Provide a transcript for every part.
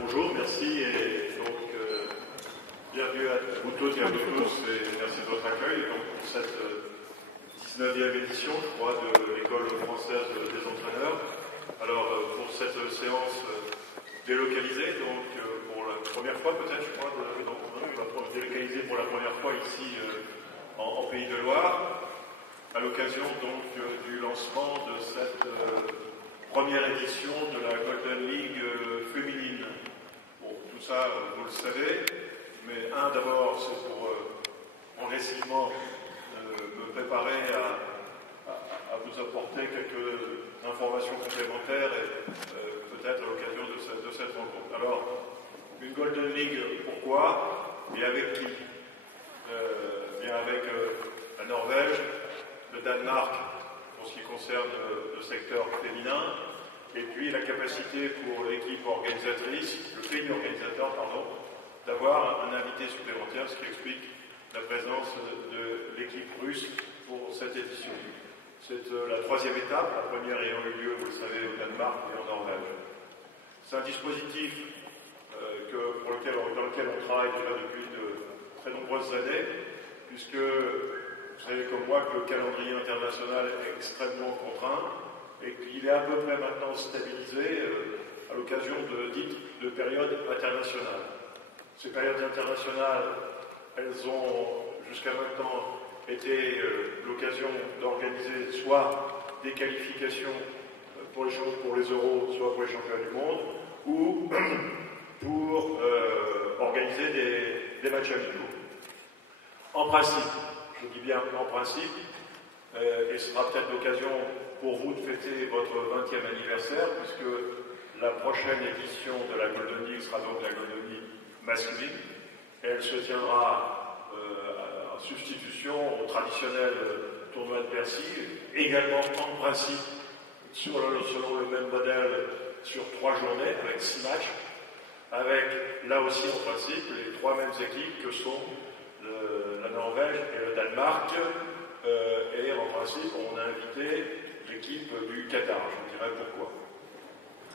Bonjour, merci et donc bienvenue à vous toutes et à vous tous et merci de votre accueil donc, pour cette 19e édition, je crois, de l'école française des entraîneurs. Alors pour cette séance délocalisée, donc pour la première fois peut-être, je crois, délocalisée pour la première fois ici en Pays de Loire, à l'occasion donc du lancement de cette première édition de la Golden League féminine. Bon, tout ça, vous le savez, mais d'abord, c'est pour progressivement me préparer à vous apporter quelques informations complémentaires et peut-être à l'occasion de cette rencontre. Alors, une Golden League, pourquoi et avec qui? Bien avec la Norvège, le Danemark, pour ce qui concerne le secteur féminin, et puis la capacité pour l'équipe organisatrice, le pays organisateur, pardon, d'avoir un invité supplémentaire, ce qui explique la présence de l'équipe russe pour cette édition. C'est la troisième étape, la première ayant eu lieu, vous le savez, au Danemark et en Norvège. C'est un dispositif dans lequel on travaille déjà depuis de très nombreuses années, puisque vous savez comme moi que le calendrier international est extrêmement contraint et qu'il est à peu près maintenant stabilisé à l'occasion de périodes internationales. Ces périodes internationales, elles ont jusqu'à maintenant été l'occasion d'organiser soit des qualifications pour les euros, soit pour les championnats du monde, ou pour organiser des matchs amicaux. En principe, je dis bien en principe, et ce sera peut-être l'occasion pour vous de fêter votre 20e anniversaire, puisque la prochaine édition de la Golden League sera donc la Golden League masculine, et elle se tiendra en substitution au traditionnel tournoi de Bercy, également en principe, selon le même modèle, sur 3 journées, avec 6 matchs, avec là aussi en principe les 3 mêmes équipes que sont la Norvège et le Danemark, et en principe on a invité l'équipe du Qatar, je vous dirai pourquoi.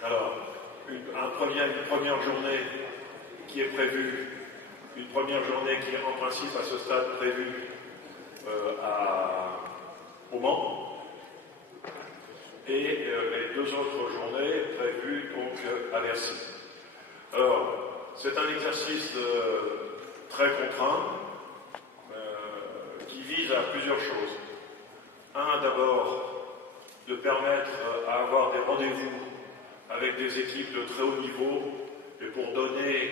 Alors, une première journée qui est prévue, en principe à ce stade prévue au Mans, et les 2 autres journées prévues donc à Bercy. Alors, c'est un exercice très contraint, qui vise à plusieurs choses. D'abord, de permettre à avoir des rendez-vous avec des équipes de très haut niveau et pour donner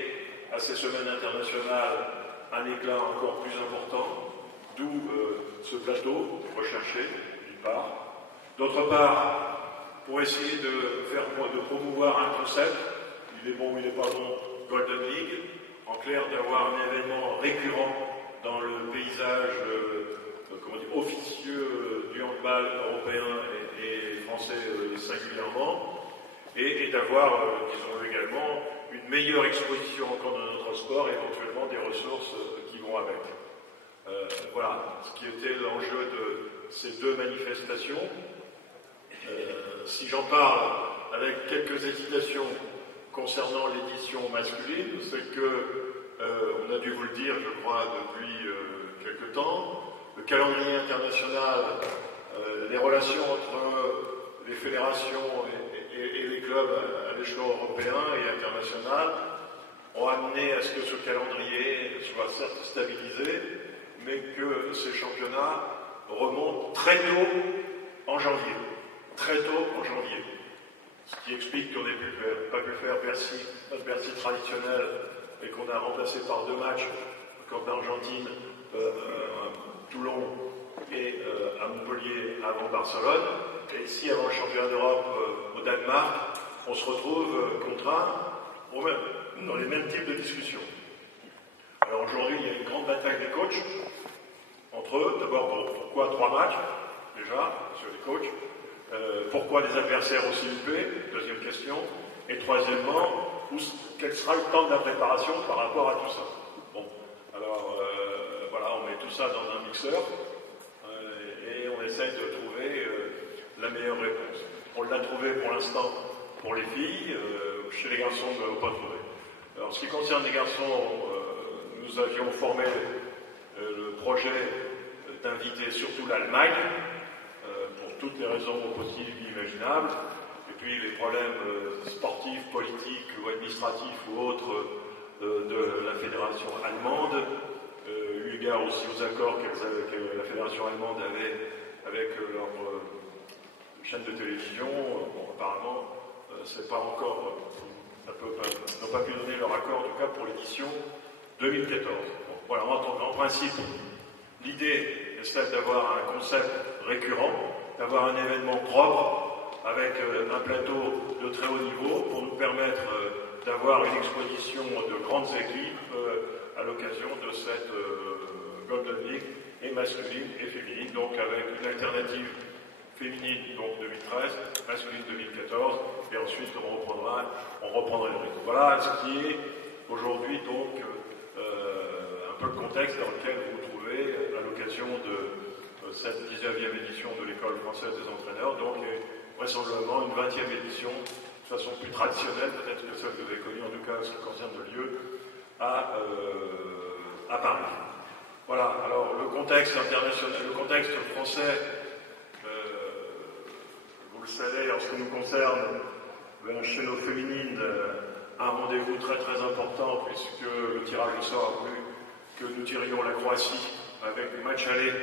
à ces semaines internationales un éclat encore plus important, d'où ce plateau recherché, d'une part. D'autre part, pour essayer de promouvoir un concept, il est bon ou il n'est pas bon, Golden League, en clair d'avoir un événement récurrent dans le paysage officieux du handball européen et français singulièrement, et d'avoir, disons également, une meilleure exposition encore de notre sport et éventuellement des ressources qui vont avec. Voilà ce qui était l'enjeu de ces 2 manifestations. Si j'en parle avec quelques hésitations concernant l'édition masculine, c'est que, on a dû vous le dire, je crois, depuis quelque temps, le calendrier international, les relations entre les fédérations et les clubs à l'échelon européen et international ont amené à ce que ce calendrier soit certes stabilisé, mais que ces championnats remontent très tôt en janvier. Très tôt en janvier. Ce qui explique qu'on n'ait pas pu faire notre Bercy traditionnel et qu'on a remplacé par 2 matchs, comme d'Argentine, Toulon et à Montpellier avant Barcelone. Et ici, avant le championnat d'Europe au Danemark, on se retrouve contraint dans les mêmes types de discussions. Alors aujourd'hui, il y a une grande bataille des coachs entre eux. D'abord, pourquoi 3 matchs, déjà, sur les coachs. Pourquoi des adversaires aussi élevés? Deuxième question. Et troisièmement, quel sera le temps de la préparation par rapport à tout ça? Bon, alors voilà, on met tout ça dans un mixeur et on essaye de trouver la meilleure réponse. On l'a trouvé pour l'instant pour les filles, chez les garçons on ne l'a pas trouvé. En ce qui concerne les garçons, nous avions formé le projet d'inviter surtout l'Allemagne, pour toutes les raisons possibles et imaginables, et puis les problèmes sportifs, politiques ou administratifs ou autres de la fédération allemande, eu égard aussi aux accords que la fédération allemande avait avec leur chaîne de télévision. Bon, apparemment, c'est pas encore, n'ont pas pu donner leur accord, en tout cas pour l'édition 2014. Bon, voilà, en principe, l'idée est celle d'avoir un concept récurrent, d'avoir un événement propre avec un plateau de très haut niveau pour nous permettre d'avoir une exposition de grandes équipes à l'occasion de cette Golden League, et masculine et féminine, donc avec une alternative féminine donc 2013, masculine 2014, et ensuite on reprendra le rythme. Voilà ce qui est aujourd'hui donc un peu le contexte dans lequel vous vous trouvez à l'occasion de cette 19e édition de l'École française des entraîneurs, donc vraisemblablement une 20e édition de façon plus traditionnelle, peut-être que celle que vous avez connue, en tout cas en ce qui concerne le lieu, à Paris. Voilà, alors le contexte international, le contexte français, vous le savez, en ce qui nous concerne, chez nos féminines, un rendez-vous très très important, puisque le tirage au sort a voulu que nous tirions la Croatie avec des matchs allés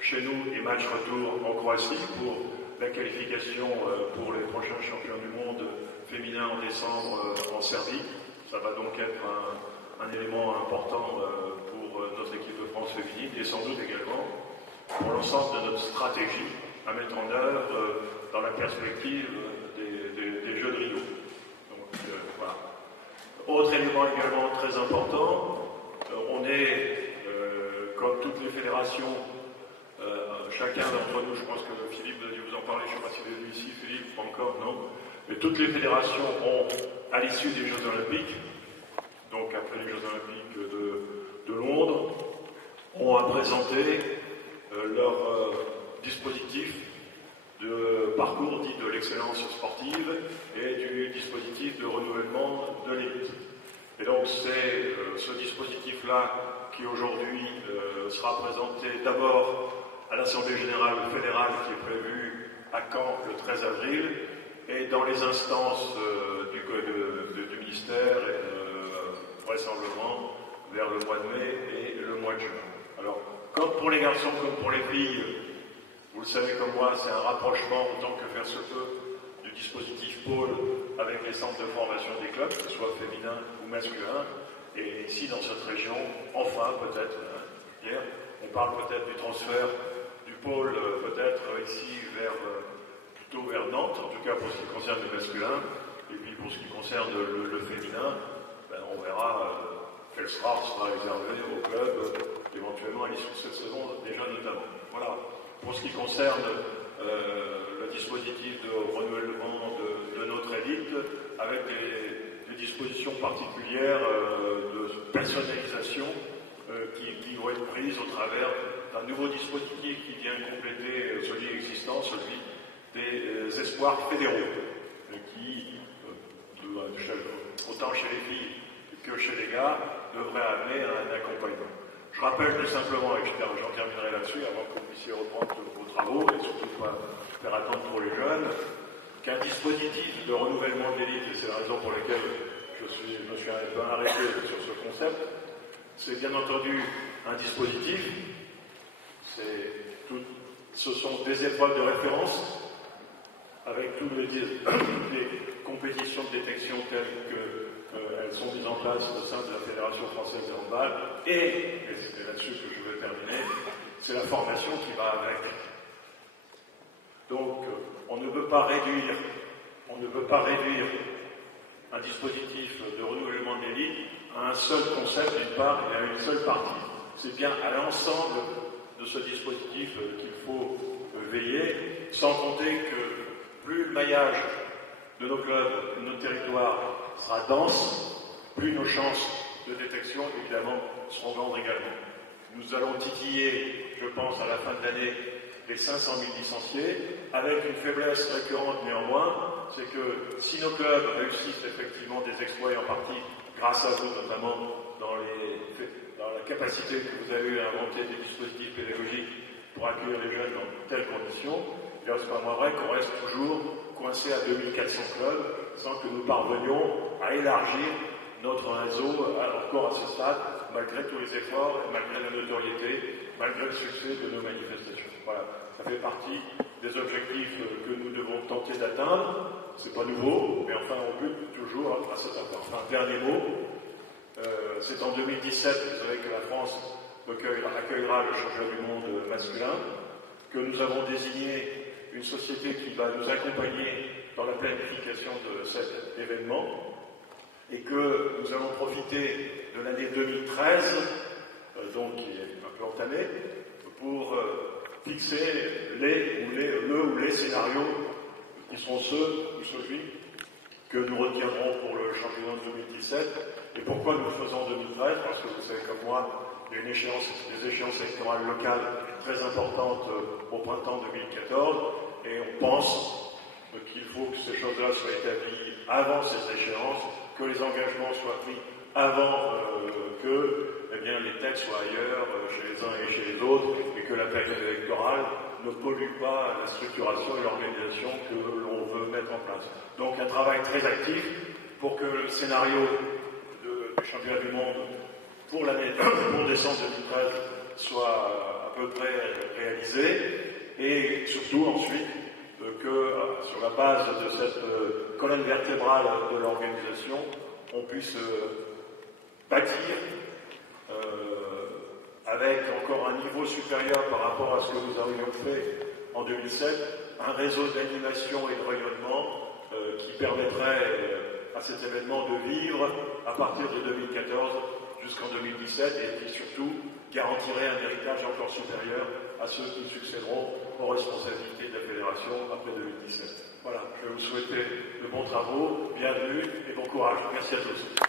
chez nous et matchs retour en Croatie pour la qualification pour les prochains champions du monde féminins en décembre en Serbie. Ça va donc être un élément important pour notre équipe de France féminine et sans doute également pour l'ensemble de notre stratégie à mettre en œuvre dans la perspective des Jeux de Rio. Donc voilà. Autre élément également très important, on est, comme toutes les fédérations, chacun d'entre nous, je pense que Philippe a dû vous en parler, je ne sais pas si vous êtes venu ici, Philippe, pas encore, non, mais toutes les fédérations ont, à l'issue des Jeux Olympiques, donc après les Jeux Olympiques de Londres, ont à présenter leur dispositif de parcours dit de l'excellence sportive et du dispositif de renouvellement de l'élite. Et donc c'est ce dispositif-là qui aujourd'hui sera présenté d'abord à l'Assemblée Générale Fédérale qui est prévue à Caen le 13 avril et dans les instances du ministère et vraisemblablement vers le mois de mai et le mois de juin. Alors, comme pour les garçons comme pour les filles, vous le savez comme moi, c'est un rapprochement autant que faire se peut du dispositif pôle avec les centres de formation des clubs, que ce soit féminin ou masculin. Et ici, dans cette région, enfin, peut-être, hier, on parle peut-être du transfert du pôle, peut-être ici, plutôt vers Nantes, en tout cas pour ce qui concerne le masculin. Et puis pour ce qui concerne le féminin, on verra quel sera réservé au club, éventuellement à l'issue de cette saison, déjà notamment. Voilà. Pour ce qui concerne le dispositif de renouvellement de notre élite, avec des dispositions particulières de personnalisation qui vont être prises au travers d'un nouveau dispositif qui vient compléter celui existant, celui des espoirs fédéraux, qui, autant chez les filles que chez les gars, devrait amener à un accompagnement. Je rappelle tout simplement, et j'en terminerai là-dessus avant que vous puissiez reprendre vos travaux et surtout pas faire attendre pour les jeunes, qu'un dispositif de renouvellement de l'élite, et c'est la raison pour laquelle je me suis un peu arrêté sur ce concept, c'est bien entendu un dispositif, ce sont des épreuves de référence avec toutes les compétitions de détection telles qu'elles sont mises en place au sein de la Fédération française de handball, et c'est là-dessus que je veux terminer, c'est la formation qui va avec. Donc, on ne peut pas réduire un dispositif de renouvellement de l'élite à un seul concept d'une part et à une seule partie. C'est bien à l'ensemble de ce dispositif qu'il faut veiller, sans compter que plus le maillage de nos clubs, de nos territoires sera dense, plus nos chances de détection, évidemment, seront grandes également. Nous allons titiller, je pense, à la fin de l'année, les 500 000 licenciés, avec une faiblesse récurrente néanmoins, c'est que si nos clubs réussissent effectivement des exploits, en partie grâce à vous notamment, dans la capacité que vous avez eu à inventer des dispositifs pédagogiques pour accueillir les jeunes dans telles conditions, c'est pas moins vrai qu'on reste toujours coincé à 2400 clubs sans que nous parvenions à élargir notre réseau encore à ce stade, malgré tous les efforts, malgré la notoriété, malgré le succès de nos manifestations. Voilà, ça fait partie des objectifs que nous devons tenter d'atteindre. C'est pas nouveau, mais enfin on bute toujours à cet accord. Enfin, dernier mot, c'est en 2017, vous savez que la France accueillera le championnat du monde masculin, que nous avons désigné une société qui va nous accompagner dans la planification de cet événement et que nous allons profiter de l'année 2013, donc qui est un peu entamée, pour fixer le ou les scénarios qui seront ceux ou celui que nous retiendrons pour le championnat de 2017. Et pourquoi nous le faisons en 2013? Parce que vous savez comme moi, il y a des échéances électorales locales très importantes au printemps 2014, et on pense qu'il faut que ces choses-là soient établies avant ces échéances, que les engagements soient pris avant que les têtes soient ailleurs, chez les uns et chez les autres, et que la période électorale ne pollue pas la structuration et l'organisation que l'on veut mettre en place. Donc un travail très actif pour que le scénario du championnat du monde pour décembre 2013 soit à peu près réalisé, et surtout ensuite que sur la base de cette colonne vertébrale de l'organisation, on puisse bâtir avec encore un niveau supérieur par rapport à ce que nous avions fait en 2007, un réseau d'animation et de rayonnement qui permettrait à cet événement de vivre à partir de 2014 jusqu'en 2017 et qui surtout garantirait un héritage encore supérieur à ceux qui succéderont aux responsabilités de la Fédération après 2017. Voilà, je vais vous souhaiter de bons travaux, bienvenue et bon courage. Merci à tous.